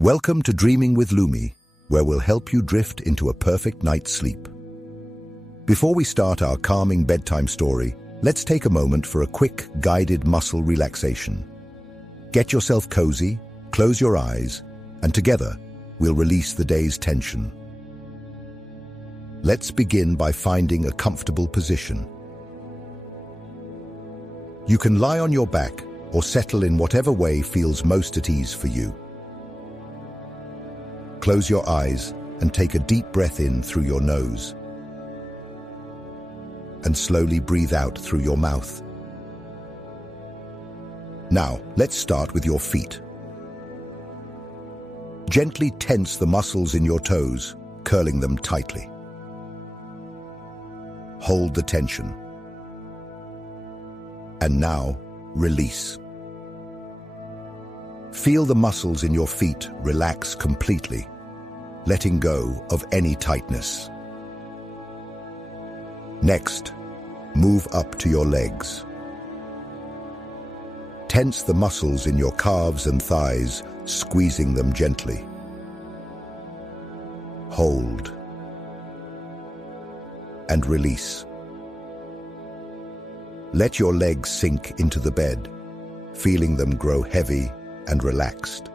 Welcome to Dreaming with Lumi, where we'll help you drift into a perfect night's sleep. Before we start our calming bedtime story, let's take a moment for a quick guided muscle relaxation. Get yourself cozy, close your eyes, and together we'll release the day's tension. Let's begin by finding a comfortable position. You can lie on your back or settle in whatever way feels most at ease for you. Close your eyes and take a deep breath in through your nose. And slowly breathe out through your mouth. Now, let's start with your feet. Gently tense the muscles in your toes, curling them tightly. Hold the tension. And now, release. Feel the muscles in your feet relax completely, letting go of any tightness. Next, move up to your legs. Tense the muscles in your calves and thighs, squeezing them gently. Hold. And release. Let your legs sink into the bed, feeling them grow heavy and relaxed.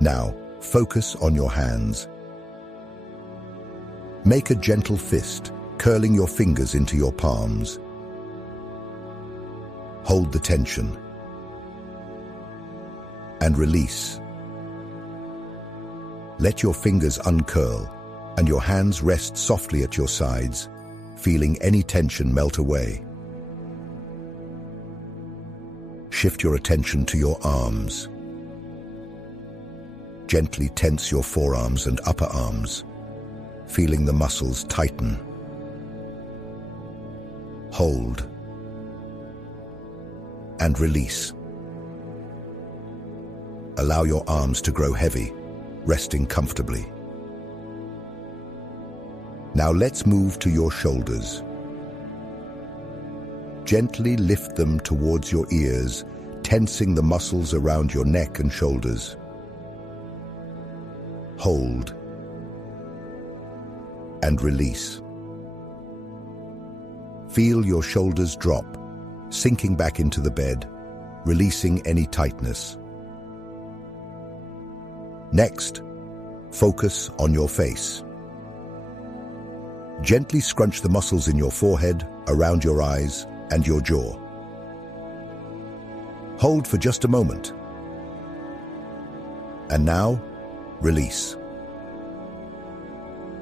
Now, focus on your hands. Make a gentle fist, curling your fingers into your palms. Hold the tension. And release. Let your fingers uncurl and your hands rest softly at your sides, feeling any tension melt away. Shift your attention to your arms. Gently tense your forearms and upper arms, feeling the muscles tighten. Hold. And release. Allow your arms to grow heavy, resting comfortably. Now let's move to your shoulders. Gently lift them towards your ears, tensing the muscles around your neck and shoulders. Hold. And release. Feel your shoulders drop, sinking back into the bed, releasing any tightness. Next, focus on your face. Gently scrunch the muscles in your forehead, around your eyes, and your jaw. Hold for just a moment. And now, release.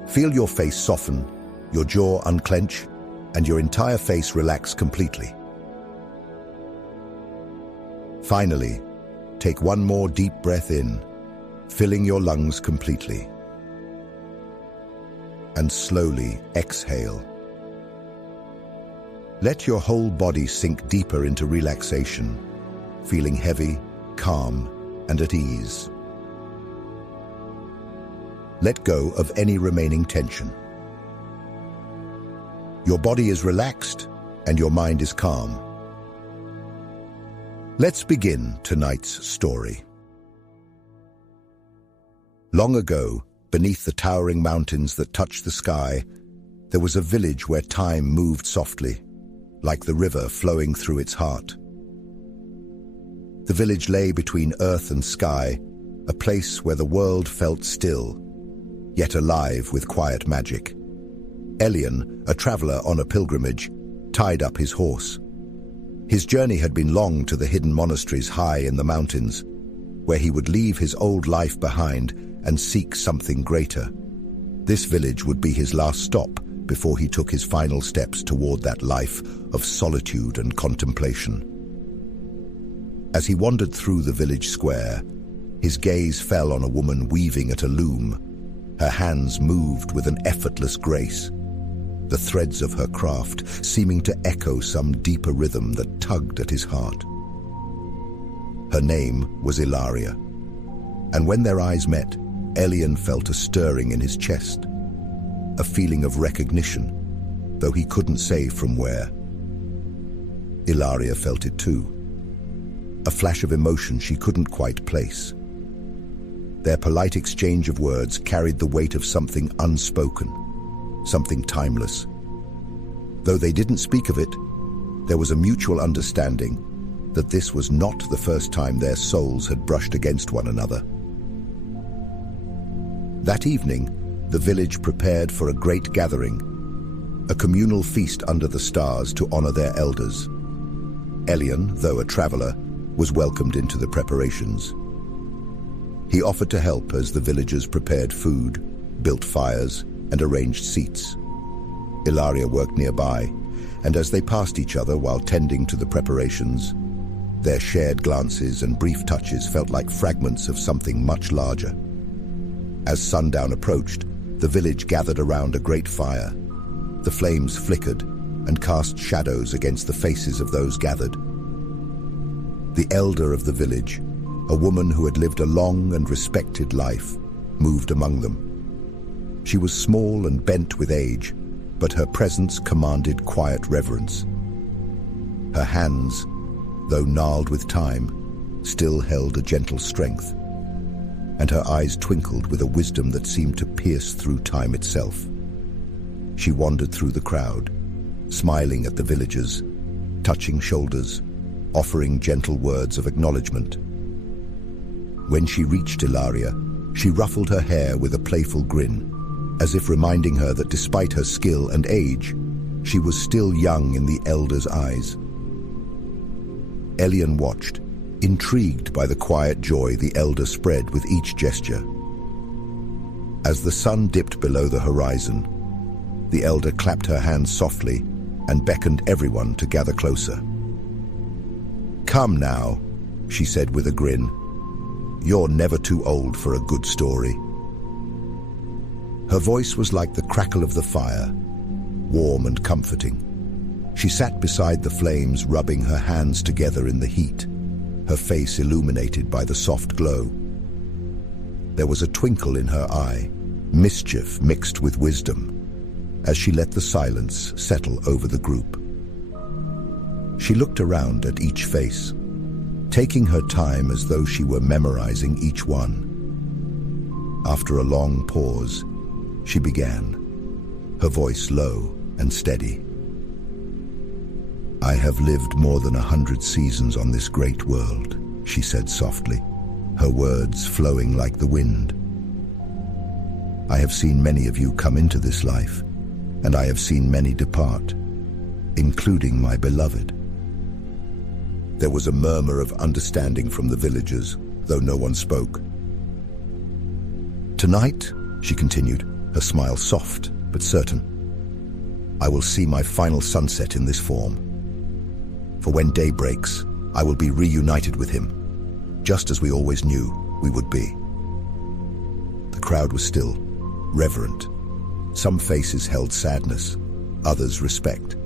Feel your face soften, your jaw unclench, and your entire face relax completely. Finally, take one more deep breath in, filling your lungs completely. And slowly exhale. Let your whole body sink deeper into relaxation, feeling heavy, calm, and at ease. Let go of any remaining tension. Your body is relaxed and your mind is calm. Let's begin tonight's story. Long ago, beneath the towering mountains that touch the sky, there was a village where time moved softly, like the river flowing through its heart. The village lay between earth and sky, a place where the world felt still, yet alive with quiet magic. Elyan, a traveler on a pilgrimage, tied up his horse. His journey had been long to the hidden monasteries high in the mountains, where he would leave his old life behind and seek something greater. This village would be his last stop before he took his final steps toward that life of solitude and contemplation. As he wandered through the village square, his gaze fell on a woman weaving at a loom. Her hands moved with an effortless grace, the threads of her craft seeming to echo some deeper rhythm that tugged at his heart. Her name was Ilaria, and when their eyes met, Elyan felt a stirring in his chest, a feeling of recognition, though he couldn't say from where. Ilaria felt it too. a flash of emotion she couldn't quite place. Their polite exchange of words carried the weight of something unspoken, something timeless. Though they didn't speak of it, there was a mutual understanding that this was not the first time their souls had brushed against one another. That evening, the village prepared for a great gathering, a communal feast under the stars to honor their elders. Elyan, though a traveler, was welcomed into the preparations. He offered to help as the villagers prepared food, built fires, and arranged seats. Ilaria worked nearby, and as they passed each other while tending to the preparations, their shared glances and brief touches felt like fragments of something much larger. As sundown approached, the village gathered around a great fire. The flames flickered and cast shadows against the faces of those gathered. The elder of the village, a woman who had lived a long and respected life, moved among them. She was small and bent with age, but her presence commanded quiet reverence. Her hands, though gnarled with time, still held a gentle strength, and her eyes twinkled with a wisdom that seemed to pierce through time itself. She wandered through the crowd, smiling at the villagers, touching shoulders, offering gentle words of acknowledgement. When she reached Ilaria, she ruffled her hair with a playful grin, as if reminding her that despite her skill and age, she was still young in the elder's eyes. Elyan watched, intrigued by the quiet joy the elder spread with each gesture. As the sun dipped below the horizon, the elder clapped her hands softly and beckoned everyone to gather closer. "Come now," she said with a grin. "You're never too old for a good story." Her voice was like the crackle of the fire, warm and comforting. She sat beside the flames, rubbing her hands together in the heat, her face illuminated by the soft glow. There was a twinkle in her eye, mischief mixed with wisdom, as she let the silence settle over the group. She looked around at each face, taking her time as though she were memorizing each one. After a long pause, she began, her voice low and steady. "I have lived more than 100 seasons on this great world," she said softly, her words flowing like the wind. "I have seen many of you come into this life, and I have seen many depart, including my beloved." There was a murmur of understanding from the villagers, though no one spoke. "Tonight," she continued, her smile soft but certain, "I will see my final sunset in this form. For when day breaks, I will be reunited with him, just as we always knew we would be." The crowd was still, reverent. Some faces held sadness, others respect,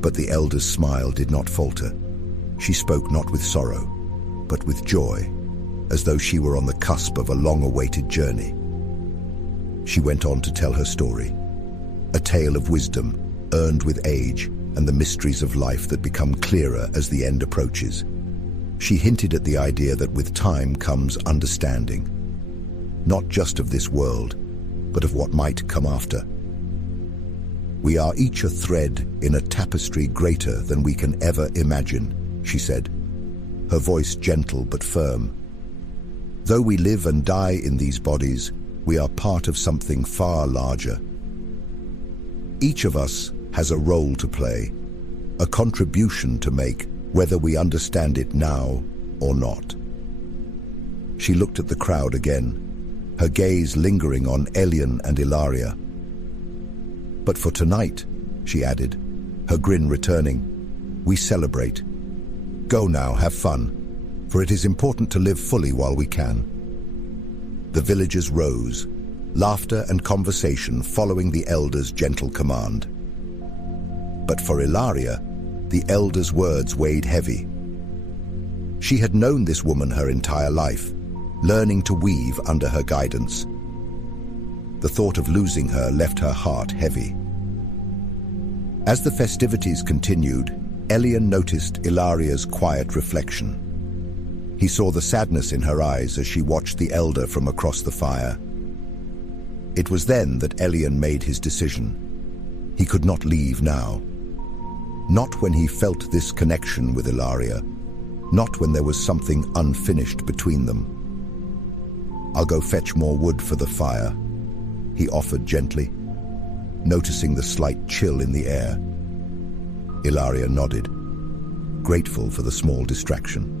but the elder's smile did not falter. She spoke not with sorrow, but with joy, as though she were on the cusp of a long-awaited journey. She went on to tell her story, a tale of wisdom earned with age and the mysteries of life that become clearer as the end approaches. She hinted at the idea that with time comes understanding, not just of this world, but of what might come after. "We are each a thread in a tapestry greater than we can ever imagine," she said, her voice gentle but firm. "Though we live and die in these bodies, we are part of something far larger. Each of us has a role to play, a contribution to make, whether we understand it now or not." She looked at the crowd again, her gaze lingering on Elyan and Ilaria. "But for tonight," she added, her grin returning, "we celebrate. Go now, have fun, for it is important to live fully while we can." The villagers rose, laughter and conversation following the elder's gentle command. But for Ilaria, the elder's words weighed heavy. She had known this woman her entire life, learning to weave under her guidance. The thought of losing her left her heart heavy. As the festivities continued, Elyan noticed Ilaria's quiet reflection. He saw the sadness in her eyes as she watched the elder from across the fire. It was then that Elyan made his decision. He could not leave now. Not when he felt this connection with Ilaria. Not when there was something unfinished between them. "I'll go fetch more wood for the fire," he offered gently, noticing the slight chill in the air. Ilaria nodded, grateful for the small distraction,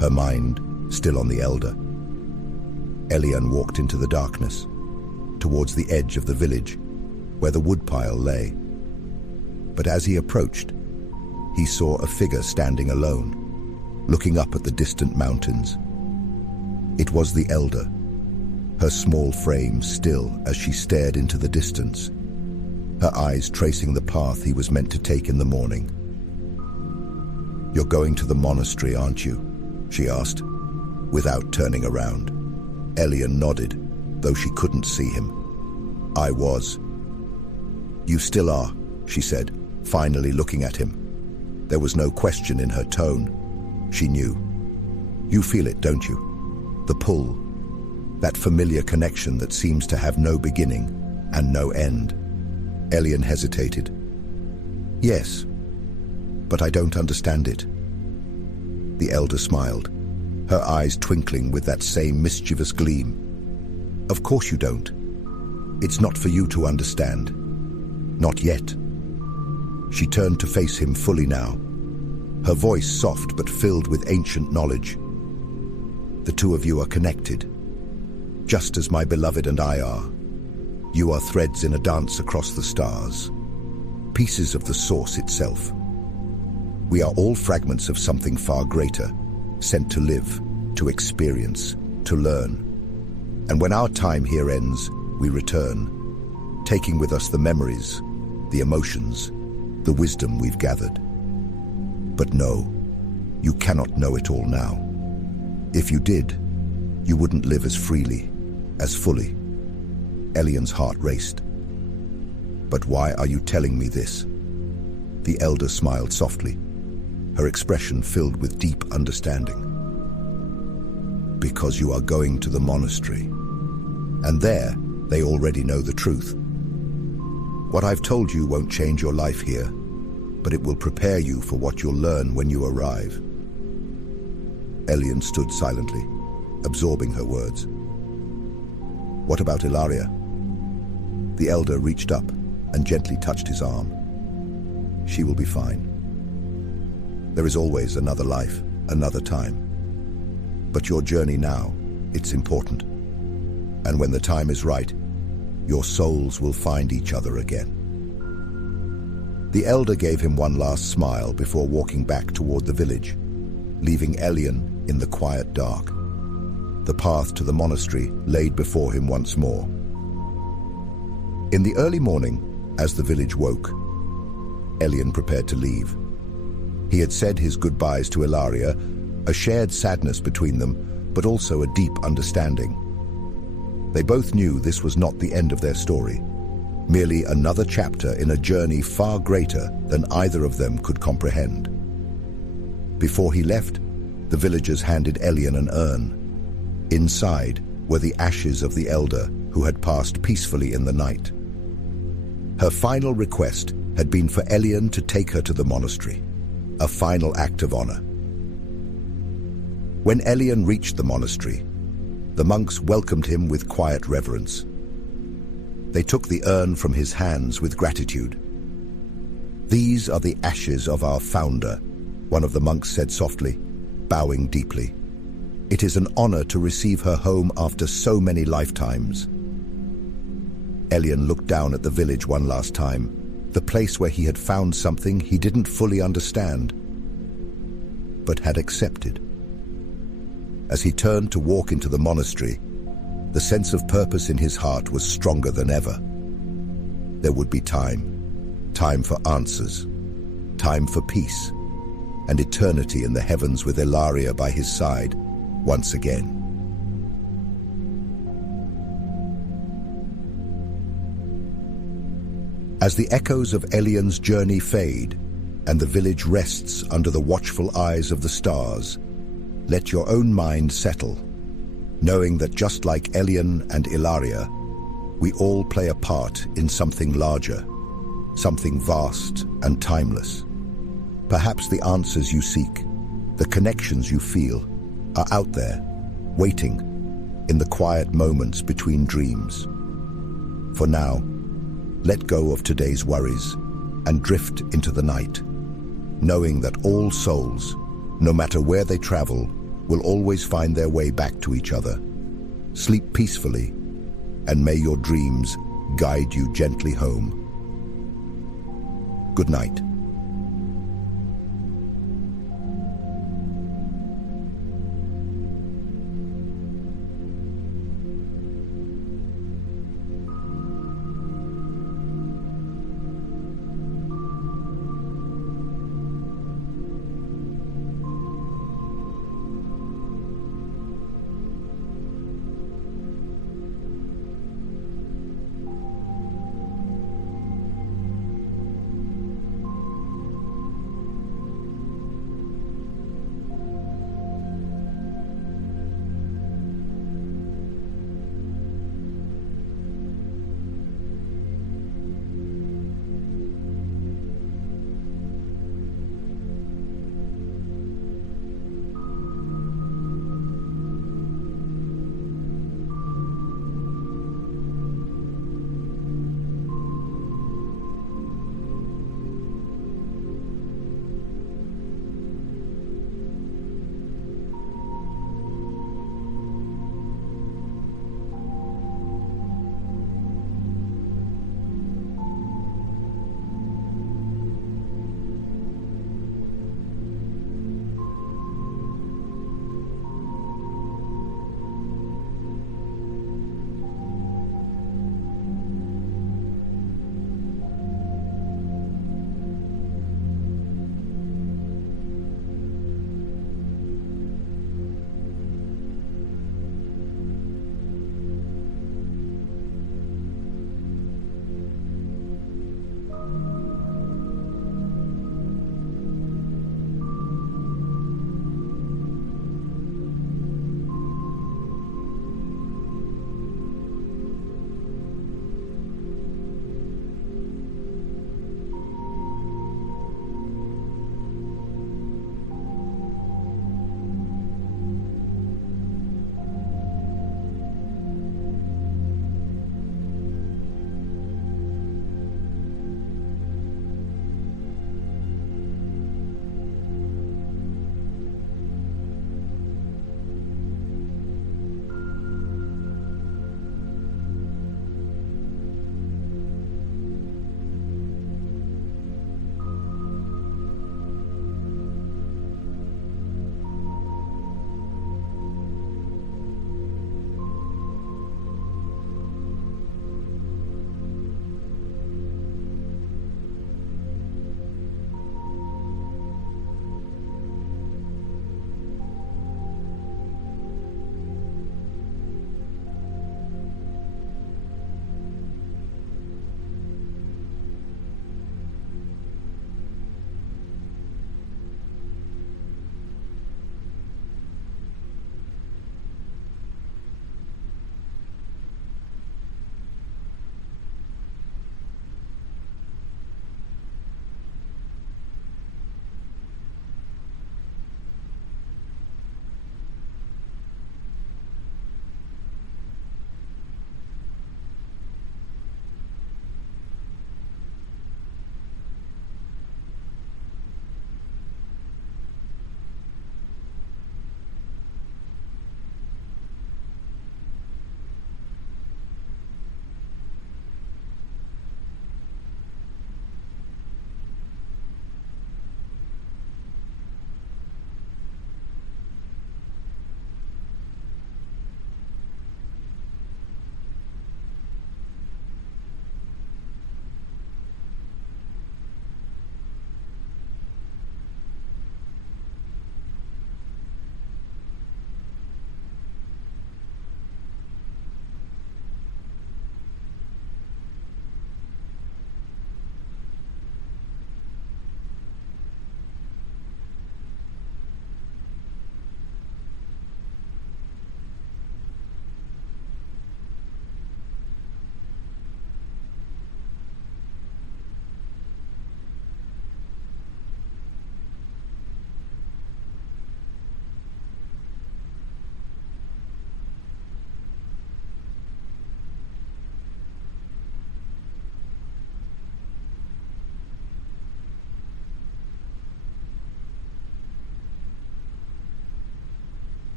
her mind still on the elder. Elyan walked into the darkness, towards the edge of the village, where the woodpile lay. But as he approached, he saw a figure standing alone, looking up at the distant mountains. It was the elder, her small frame still as she stared into the distance, her eyes tracing the path he was meant to take in the morning. "You're going to the monastery, aren't you?" she asked, without turning around. Elyan nodded, though she couldn't see him. "I was." "You still are," she said, finally looking at him. There was no question in her tone. She knew. "You feel it, don't you? The pull, that familiar connection that seems to have no beginning and no end." Elyan hesitated. "Yes, but I don't understand it." The elder smiled, her eyes twinkling with that same mischievous gleam. "Of course you don't. It's not for you to understand. Not yet." She turned to face him fully now, her voice soft but filled with ancient knowledge. "The two of you are connected, just as my beloved and I are. You are threads in a dance across the stars, pieces of the source itself. We are all fragments of something far greater, sent to live, to experience, to learn. And when our time here ends, we return, taking with us the memories, the emotions, the wisdom we've gathered. But no, you cannot know it all now. If you did, you wouldn't live as freely, as fully." Elyan's heart raced. "But why are you telling me this?" The elder smiled softly, her expression filled with deep understanding. "Because you are going to the monastery, and there they already know the truth. What I've told you won't change your life here, but it will prepare you for what you'll learn when you arrive." Elyan stood silently, absorbing her words. "What about Ilaria?" The elder reached up and gently touched his arm. "She will be fine. There is always another life, another time. But your journey now, it's important. And when the time is right, your souls will find each other again." The elder gave him one last smile before walking back toward the village, leaving Elyan in the quiet dark. The path to the monastery laid before him once more. In the early morning, as the village woke, Elyan prepared to leave. He had said his goodbyes to Ilaria, a shared sadness between them, but also a deep understanding. They both knew this was not the end of their story, merely another chapter in a journey far greater than either of them could comprehend. Before he left, the villagers handed Elyan an urn. Inside were the ashes of the elder who had passed peacefully in the night. Her final request had been for Elyan to take her to the monastery, a final act of honor. When Elyan reached the monastery, the monks welcomed him with quiet reverence. They took the urn from his hands with gratitude. "These are the ashes of our founder," one of the monks said softly, bowing deeply. "It is an honor to receive her home after so many lifetimes." Elyan looked down at the village one last time, the place where he had found something he didn't fully understand, but had accepted. As he turned to walk into the monastery, the sense of purpose in his heart was stronger than ever. There would be time for answers, time for peace, and eternity in the heavens with Ilaria by his side once again. As the echoes of Elyan's journey fade and the village rests under the watchful eyes of the stars, Let your own mind settle, knowing that just like Elyan and Ilaria, we all play a part in something larger, something vast and timeless. Perhaps the answers you seek, the connections you feel, are out there, waiting, in the quiet moments between dreams. For now, let go of today's worries and drift into the night, knowing that all souls, no matter where they travel, will always find their way back to each other. Sleep peacefully, and may your dreams guide you gently home. Good night.